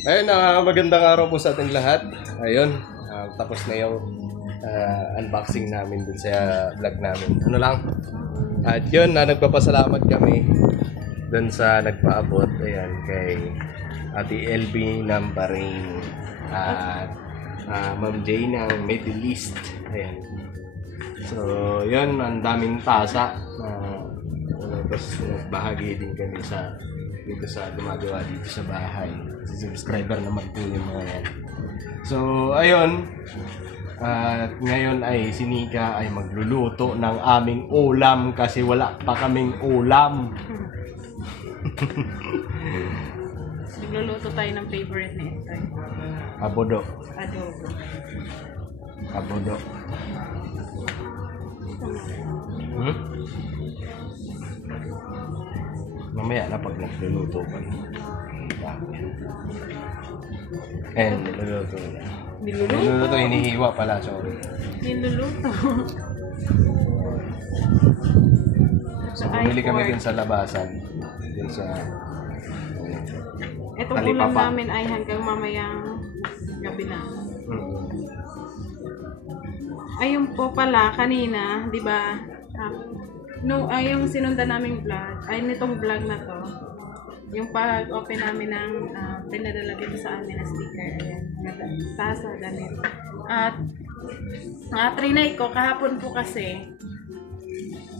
Ayun, magandang araw po sa ating lahat. Ayun, tapos na yung unboxing namin dun sa vlog namin. Ano lang? At yun, nagpapasalamat kami dun sa nagpaabot. Ayan, kay Ate LB ng Bahrain at Ma'am Jay ng Middle East. Ayan. So, yun, ang daming tasa. Tapos nagbahagi din kami dito sa gumagawa dito sa bahay. Subscriber naman po yung mga yan. So, ayun. At ngayon ay si Nika ay magluluto ng aming ulam kasi wala pa kaming ulam. Nagluluto tayo ng favorite ni Etoy. Abodo. Adobo. Abodo. Hmm? Mamaya na pag nagluluto ka. And niluluto na. Niluluto, hinihiwa pala, sorry. Niluluto. So, bumili kami dun sa labasan. Dun sa... Itong ulam namin ay hanggang mamayang gabi na. Ayun po pala, kanina, di ba? Yung sinundan naming vlog, ay nitong vlog na to, yung pag-open namin ng pinadala dito sa amin na sticker, ayan, tasa, ganit. At trinay ko, kahapon po kasi,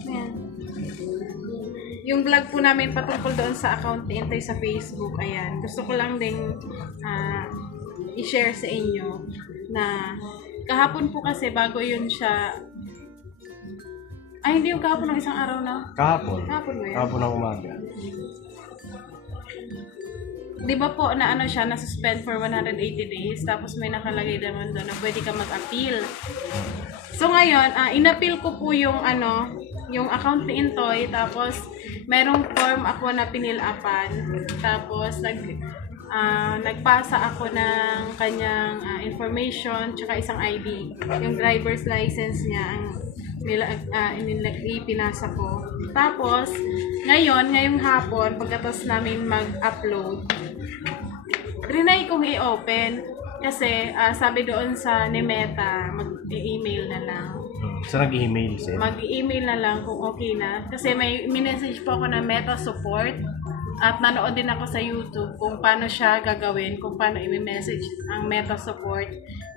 ayan, yung vlog po namin patungkol doon sa account ni Intay sa Facebook, ayan, gusto ko lang ding i-share sa inyo na kahapon po kasi bago yun siya. Ay, hindi yung kahapon ng isang araw na. Kahapon. Kahapon mo yan. Kahapon ng umaga. Di ba po na ano siya, na-suspend for 180 days, tapos may nakalagay naman doon na pwede ka mag-appeal. So ngayon, in-appeal ko po yung yung account ni Intoy, tapos merong form ako na pinilapan, tapos nagpasa ako ng kanyang information, tsaka isang ID. Yung driver's license niya, ipinasa ko. Tapos, ngayong hapon, pagkatapos namin mag-upload, rinay kong i-open. Kasi, sabi doon sa Nemeta, mag-email na lang. So, nag-email siya? Mag-email na lang kung okay na. Kasi may message po ako na Meta support. At nanood din ako sa YouTube kung paano siya gagawin, kung paano i-message ang Meta support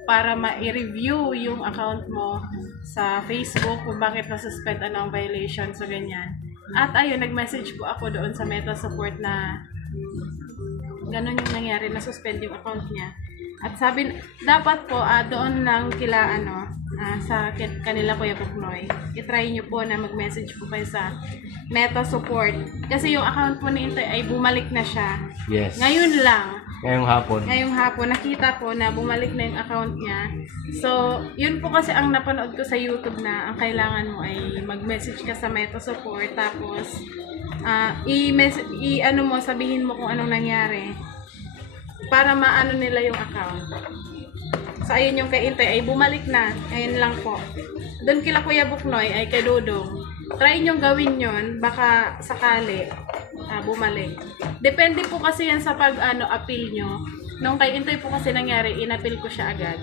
para ma-review yung account mo sa Facebook kung bakit na-suspend, ano ang violation, so ganyan. At ayun, nag-message po ako doon sa Meta support na ganun yung nangyari, na-suspend yung account niya. At sabi, dapat po doon lang kila sa kanila Kuya Buknoy, itry nyo po na mag-message po kayo sa Meta support. Kasi yung account po ni Intay ay bumalik na siya. Yes. Ngayon lang. Ngayong hapon, nakita ko na bumalik na yung account niya. So, yun po kasi ang napanood ko sa YouTube na ang kailangan mo ay mag-message ka sa Meta support. Tapos, sabihin mo kung anong nangyari para maano nila yung account. So, ayun yung kay Intay ay bumalik na. Ayun lang po. Doon kila Kuya Buknoy ay kay Dodong. Try nyo gawin yon, baka sakali bumalik. Depende po kasi yan sa appeal nyo. Nung kay Intay po kasi nangyari, in-appeal ko siya agad.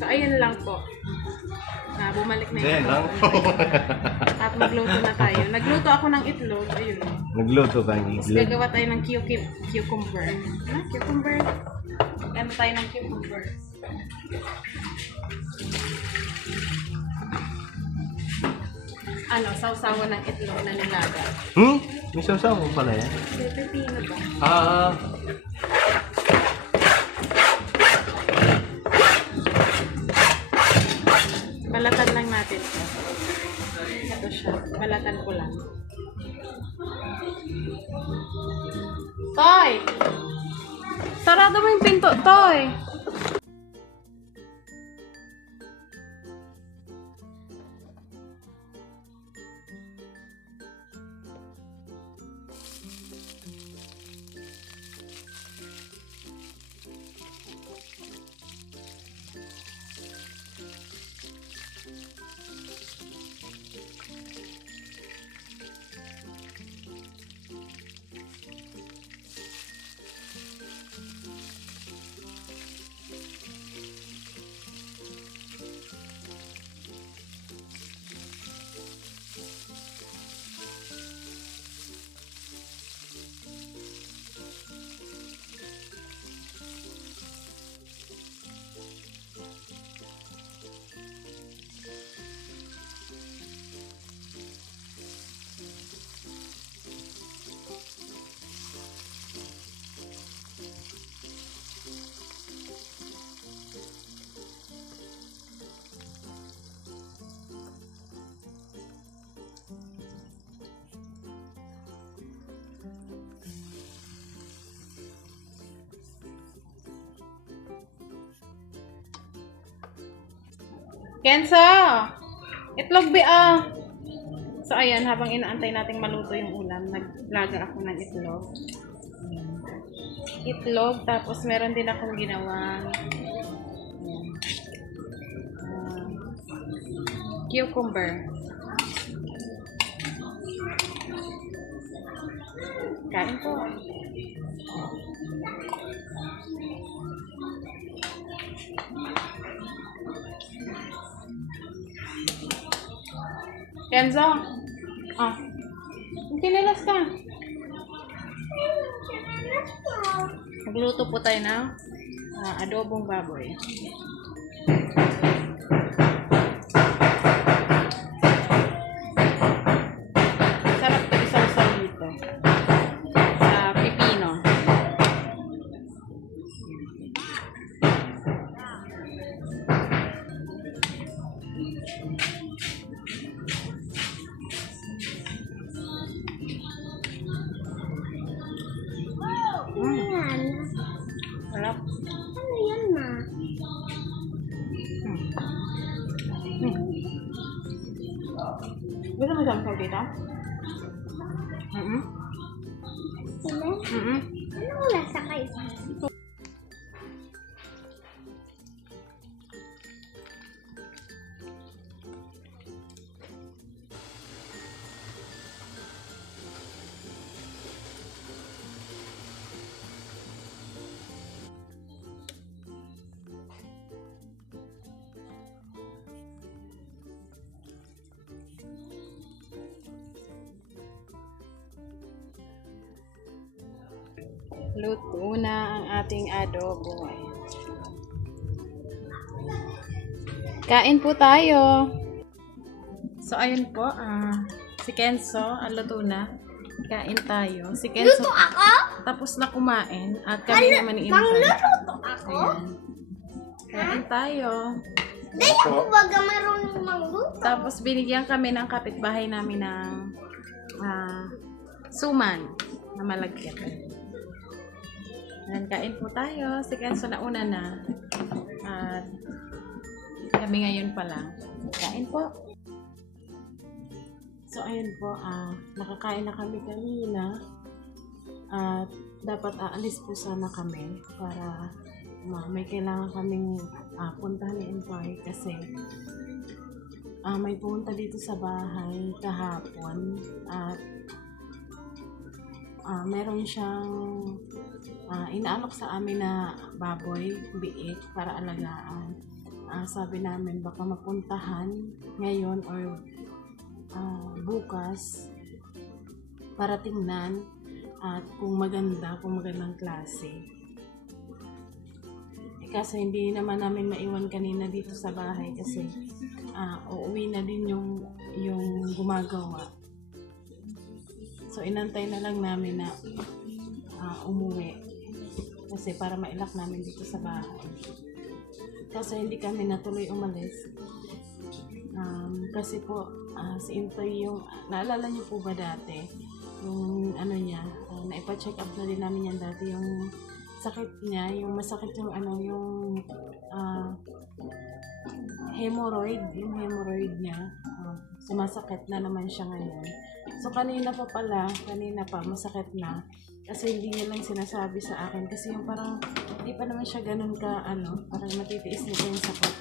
So, ayun lang po. Bumalik na Ayan lang. At magluto na tayo. Nagluto ako ng itlog. Ayun. Nagluto ka ng Tapos itlog. gagawa tayo ng cucumber. Cucumber. Gano'n tayo ng cucumber. Sausawan ng itlog na nilaga. May sausaw mo pala yan? Pepino ba? Balatan lang natin ito. Ito siya. Balatan ko lang. Toy! Sarado mo yung pinto, Toy! Kenzo! Itlog bi ah! So ayan, habang inaantay nating maluto yung ulam, naglaga ako ng itlog. Itlog, tapos meron din akong ginawang cucumber. Kain po. Kenzo! Ah, kinilas ka. Magluto po tayo ng adobong baboy. Sarap ito isaw-saw dito. Sa pipino. Sarap. Ano yan, ma? Gusto mo samsaw dito? Sila? Anong lasa kayo? Luto na ang ating adobo. Kain po tayo. So, ayun po. Si Kenzo, ang luto na. Kain tayo. Si Kenzo, Luto ako? tapos na kumain. At kami naman ni Insan. Luto ako? Ayan. Kain tayo. Di ako baga marunong magluto. Tapos, binigyan kami ng kapitbahay namin ng suman na malagkit. Ayan, kain po tayo. Si Kenzo na una na. At kami ngayon pa lang. Kain po. So, ayun po. Nakakain na kami kanina. At dapat aalis po sana kami para may kailangan kaming puntahan ni Empire kasi may pumunta dito sa bahay kahapon at meron siyang inaalok sa amin na baboy, biik, para alagaan. Sabi namin baka mapuntahan ngayon or bukas para tingnan at kung magandang klase. Kasi hindi naman namin maiwan kanina dito sa bahay kasi uuwi na din yung gumagawa. So inantay na lang namin na umuwi kasi para mailak namin dito sa bahay. Kasi hindi kami natuloy umalis. Kasi po si Intoy yung naalala niyo po ba dati yung ano niya, naipa-check up na din namin yan dati yung sakit niya, yung masakit yung yung hemorrhoid niya. Sumasakit na naman siya ngayon. So kanina pa masakit na kasi hindi niya lang sinasabi sa akin kasi yung parang hindi pa naman siya ganun ka parang matitiis niya pa yung sakit.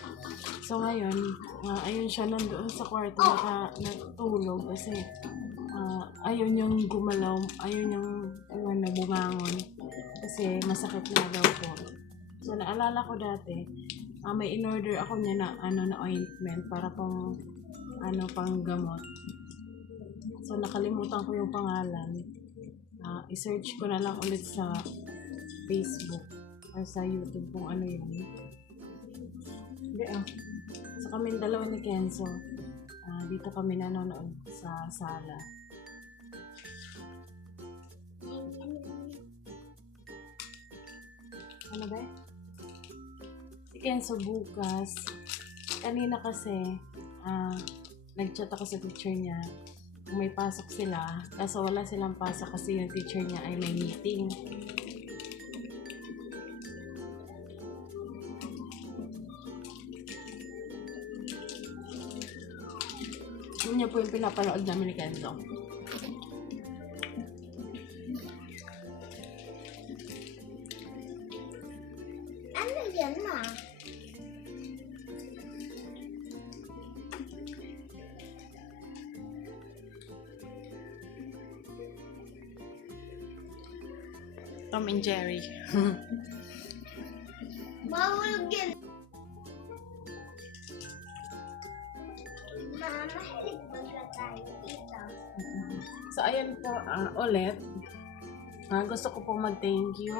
So ngayon, ayun siya nandoon sa kwarto natulog kasi ayaw niyang gumalaw, ayaw niyang bumangon kasi masakit na daw po. So naalala ko dati, may in-order ako niya na ointment para pang gamot. So nakalimutan ko yung pangalan. I-search ko na lang ulit sa Facebook or sa YouTube kung ano yun. So kami dalawa ni Kenzo, dito kami nanonood sa sala. Ano ba? Si Kenzo bukas. Kanina kasi, nag-chat ako sa teacher niya. Kung may pasok sila. Kaso wala silang pasok kasi yung teacher niya ay may meeting. niya po yung pinapanood namin ni Kenzo. Ano yan, ma? Tom and Jerry. Mahulog yan. Ma, mahilig ba siya tayo dito? So, ayan po, ulit. Gusto ko po mag-thank you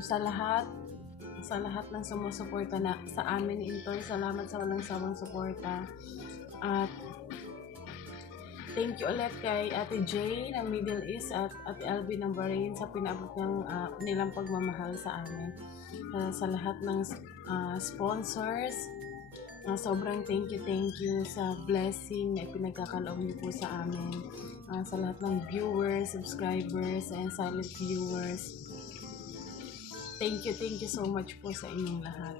sa lahat ng sumusuporta na sa amin ni Intoy. Salamat sa walang sawang suporta. At thank you ulit kay Ate Jay ng Middle East at Ate LB ng Bahrain sa pinabot nilang pagmamahal sa amin. Sa lahat ng sponsors, sobrang thank you sa blessing na ipinagkakaloob niyo po sa amin. Sa lahat ng viewers, subscribers, and silent viewers. Thank you so much po sa inyong lahat.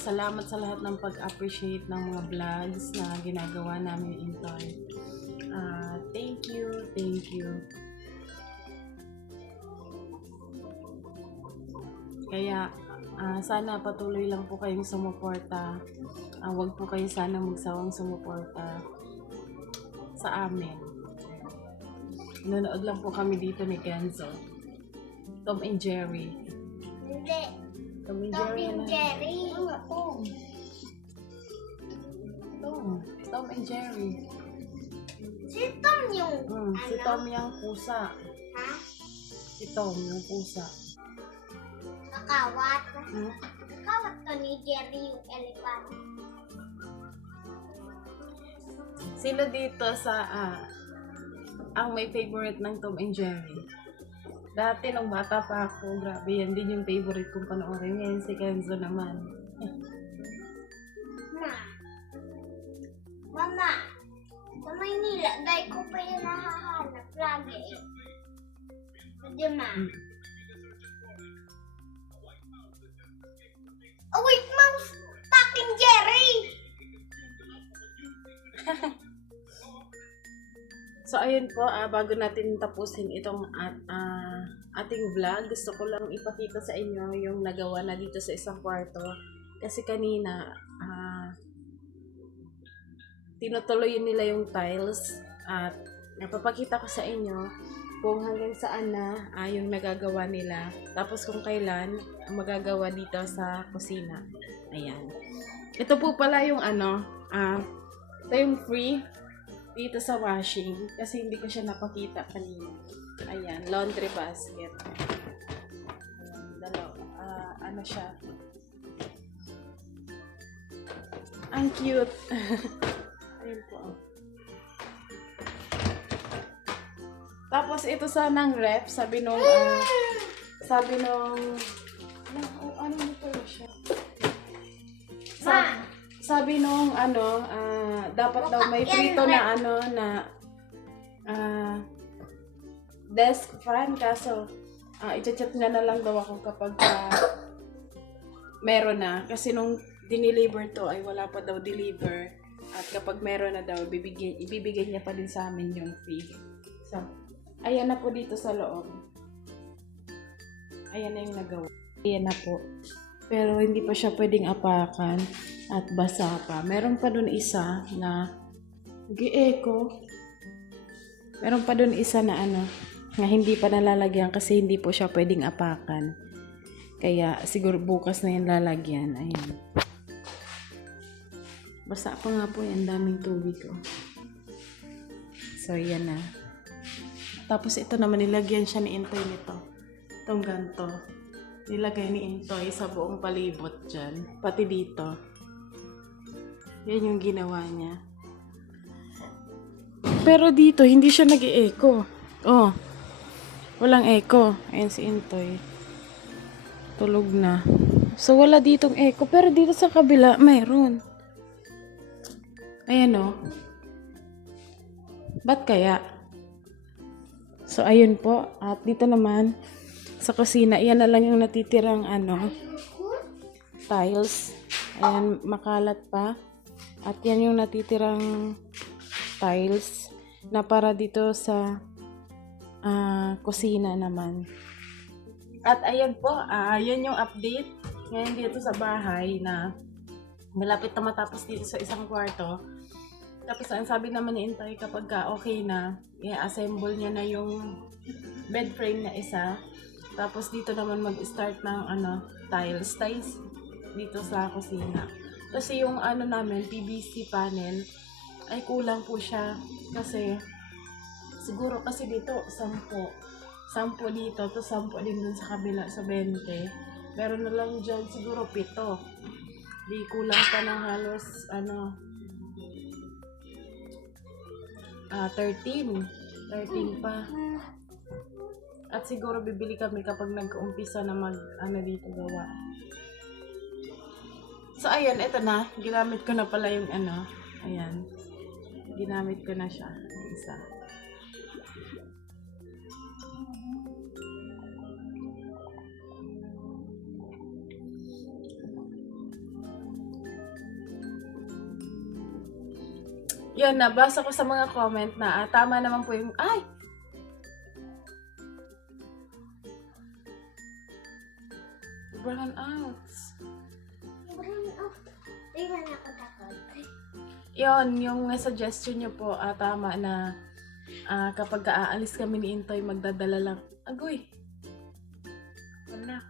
Salamat sa lahat ng pag-appreciate ng mga vlogs na ginagawa namin Intoy. Thank you. Kaya sana patuloy lang po kayong sumuporta. Huwag po kayo sana magsawang sumuporta sa amin. Nanonood lang po kami dito ni Kenzo. Tom and Jerry. Hindi. Tom and Tom Jerry. and Jerry. Tom and Jerry. Si Tom yung Si Tom yung pusa. Ha? Si Tom yung pusa. Nakawat. Hmm? Nakawat to ni Jerry yung elephant. Sino dito sa ang may favorite ng Tom and Jerry? Dati nung bata pa ako, grabe yan din yung favorite kong panoorin. Ngayon si Kenzo naman. Mama, sa Maynila, dahil ko pa yung nahahanap lagi eh. Pwede ma. Oh wait, mouse! Fucking Jerry! So ayun po, bago natin tapusin itong ating vlog, gusto ko lang ipakita sa inyo yung nagawa na dito sa isang kwarto. Kasi kanina, tinutuloy nila yung tiles at napapakita ko sa inyo kung hanggang saan na yung nagagawa nila. Tapos kung kailan magagawa dito sa kusina. Ayan. Ito po pala yung ito yung free dito sa washing kasi hindi ko siya napakita kanina. Ayan, laundry basket. Ayan, siya. Ang cute. Ayun po. Tapos ito sanang ref, sabi nung ano pala siya? Sabi nung dapat daw may prito na desk fan, kaso i-chat na lang daw ako kapag meron na, kasi nung dineliver to ay wala pa daw deliver, at kapag meron na daw ibibigay niya pa din sa amin yung free. So ayan na po dito sa loob, ayan na yung nagawa, ayan na po, pero hindi pa siya pwedeng apakan at basa pa. Meron pa dun isa na gi-eco. Meron pa dun isa na na hindi pa nalalagyan kasi hindi po siya pwedeng apakan. Kaya siguro bukas na yung lalagyan. Ayan. Basa pa nga po yan, daming tubig ko. So yan na. Tapos ito naman, nilagyan siya ni Intoy nito. Itong ganto. Nilagay ni Intoy sa buong palibot dyan. Pati dito. Yan yung ginawa niya. Pero dito, hindi siya nag-e-echo. Oh. Walang echo. Ayan si Intoy. Tulog na. So, wala ditong echo. Pero dito sa kabila, mayroon. Ayan o. Ba't kaya? So, ayun po. At dito naman, sa kusina, iyan na lang yung natitirang tiles. Ayan, makalat pa. At yan yung natitirang tiles na para dito sa kusina naman. At ayan po, yan yung update ngayon dito sa bahay na malapit na matapos dito sa isang kwarto. Tapos ang sabi naman ni Intoy kapag okay na, i-assemble niya na yung bed frame na isa. Tapos dito naman mag-start ng tiles dito sa kusina. Kasi yung namin, PVC panel, ay kulang po siya. Kasi, siguro kasi dito, 10 dito, to 10 din dun sa kabila, sa 20. Meron na lang dyan, siguro 7. Di kulang pa ng halos, 13 pa. At siguro bibili kami kapag nag-uumpisa na dito gawa. So, ayan, ito na. Ginamit ko na pala yung ayan. Ginamit ko na siya. Isa. Yun, nabasa ko sa mga comment na tama naman po yung... Ay! Brown out. Di ba nakatakot? Yun, yung suggestion nyo po, tama na kapag aalis kami ni Intoy, magdadala lang. Agoy! Wala.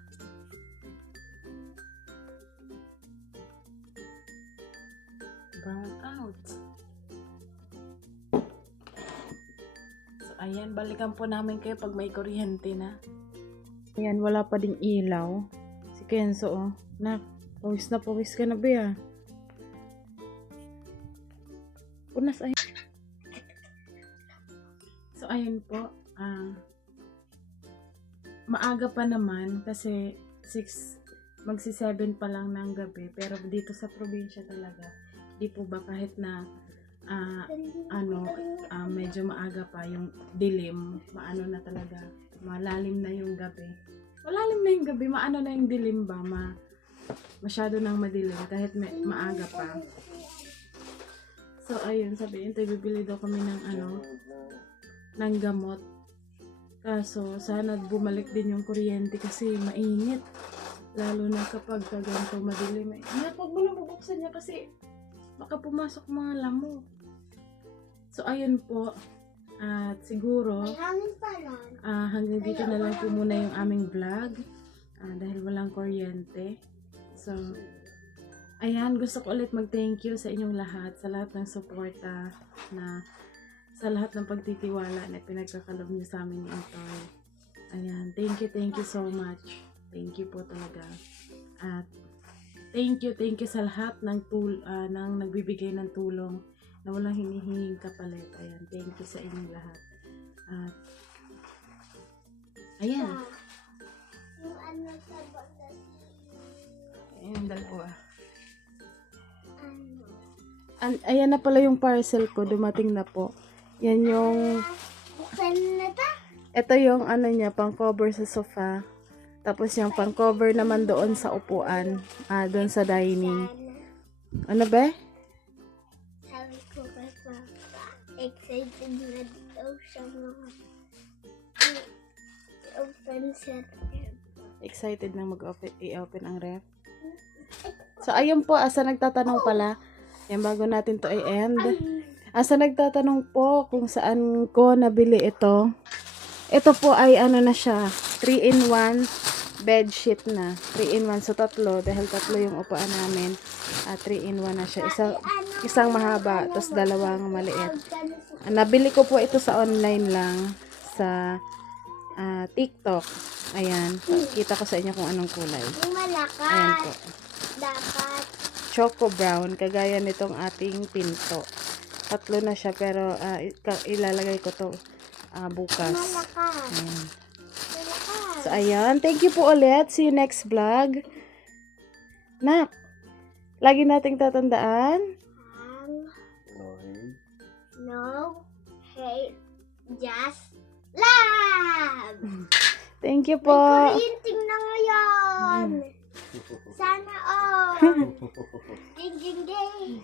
Brown out. So, ayan, balikan po namin kayo pag may kuryente na. Ayan, wala pa ding ilaw. Si Kenzo, oh. Nak, pawis ka na ba? Punas ay. So, ayun po. Maaga pa naman kasi 7 pa lang ng gabi. Pero dito sa probinsya talaga, di po ba kahit na medyo maaga pa yung dilim, na talaga, malalim na yung gabi. Malalim na yung gabi, na yung dilim ba, masyado nang madilim kahit maaga pa. So, ayun, sabihin, bibili daw kami ng gamot. Kaso, sana bumalik din yung kuryente kasi mainit. Lalo na kapag ganito madilim. Huwag mo na bubuksan niya kasi baka pumasok mga lamok. So, ayun po. At siguro, May hangin pa lang. hanggang dito na lang po muna yung aming vlog. Dahil walang kuryente. So, ayan, gusto ko ulit mag-thank you sa inyong lahat, sa lahat ng suporta, sa lahat ng pagtitiwala na pinagkakalob niyo sa amin ni Intoy. Ayan, thank you so much. Thank you po talaga. At thank you sa lahat ng nagbibigay ng tulong na walang hinihinging kapalit. Ayan, thank you sa inyong lahat. At ayan. Yung sa bagas. Ayan, dalawa. Ayan na pala yung parcel ko, dumating na po. Yan yung, Buksan na ta? ito yung niya, pang cover sa sofa. Tapos yung pang cover naman doon sa upuan, doon sa dining. Ano ba? Sabi ko kay Papa, excited na daw siya mga open set. Excited na i-open ang ref. So, ayun po, asa nagtatanong pala, yan bago natin to i-end. Asa nagtatanong po kung saan ko nabili ito. Ito po ay na siya, 3-in-1 bed sheet na. 3-in-1, so 3, dahil 3 yung upuan namin. 3-in-1 na siya. Isang mahaba, tapos 2 maliit. Nabili ko po ito sa online lang, sa TikTok. Ayan, kita ko sa inyo kung anong kulay. Yung malakas. Ayan po. Dapat. Choco brown, kagaya nitong ating pinto. 3 na siya, pero ilalagay ko to bukas. Malakas. Ayan. Malakas. So, ayan. Thank you po ulit. See you next vlog. Nak, lagi nating tatandaan. No hate, just love. Thank you May po. kuryente na ngayon. Sana all. Ding ding ding.